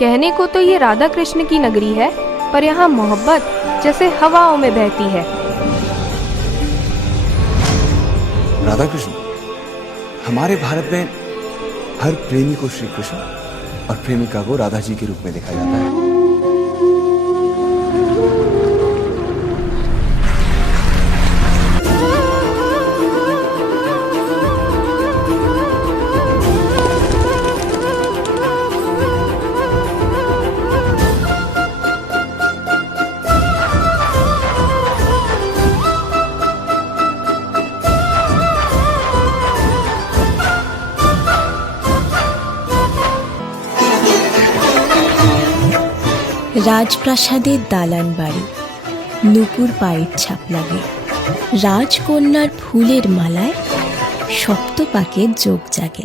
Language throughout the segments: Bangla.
कहने को तो ये राधा कृष्ण की नगरी है, पर यहाँ मोहब्बत जैसे हवाओं में बहती है। राधा कृष्ण, हमारे भारत में हर प्रेमी को श्री कृष्ण और प्रेमिका को राधा जी के रूप में देखा जाता है। রাজপ্রাসাদের দালান বাড়ি, নুপুর পায়ের ছাপ লাগে, রাজকন্যার ফুলের মালায় সপ্তপাকের যোগ জাগে।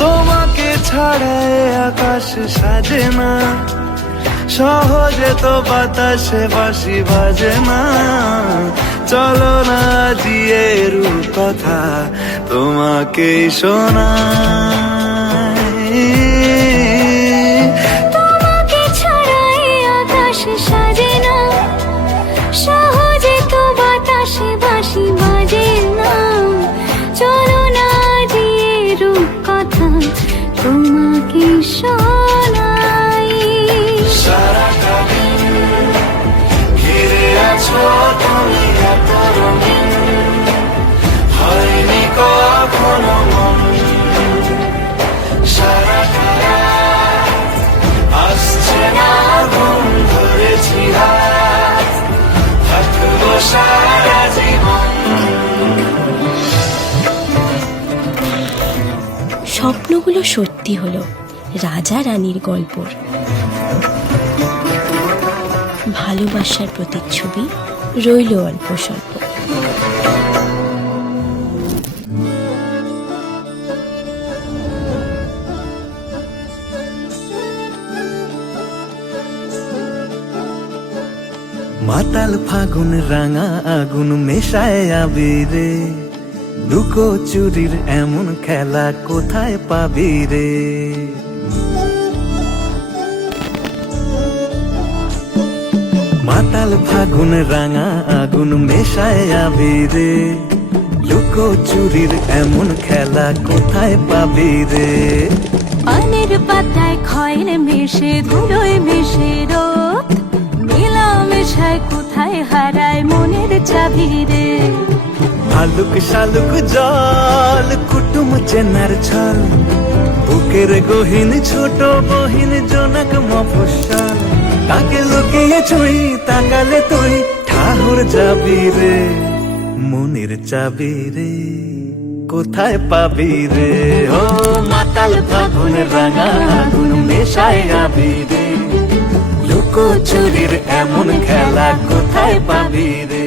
তোমাকে ছাড়ায় আকাশ সাজে না, সহজে তো বাতাসে বাঁশি বাজে না। চলো না জিয়ে রূপ কথা তোমাকে শোনাই। তোমাকে ছাড়াই আকাশ সাজে না, সহজে তো বাতাসে বাঁশি বাজে না। চলো না জিয়ে রূপ কথা তোমাকে শোনাই। সারাটা দিন ঘিরে আছো তুমি এত রঙিন, হয়নি কখনো মন। সারাটা রাত আসছে না ঘুম, ধরেছি হাত, থাকবো সারা জীবন। স্বপ্নগুলো সত্যি হলো রাজা রানীর গল্পর। ভালোবাসার প্রতিচ্ছবি রইল অল্প স্বল্প। মাতাল ফাগুন রাঙা আগুন মেশায় আবিরে, লুকো চুরির এমন খেলা কোথায় পাবি রে। মাতাল ফাগুন রাঙা আগুন মেশায় আবিরে, লুকো চুরির এমন খেলা কোথায় পাবি রে। পানের পাতায় খয়ের মেশে ধুলোয় মেশে রোদ, মেলামেশায় কোথায় হারায় মনের চাবি রে। ভালুক শালুক জল কুটুম চেনার ছল, বুকের গহীন ছোট বহিন জনক মফস্বল। তাকে লুকিয়ে ছুঁই তাকালে তুই ঠাহুর যাবি রে, মনের চাবি রে কোথায় পাবি রে। ও মাতাল ফাগুন রাঙা আগুন মেশায় আবি রে, লুকো চুরির এমন খেলা কোথায় পাবি রে।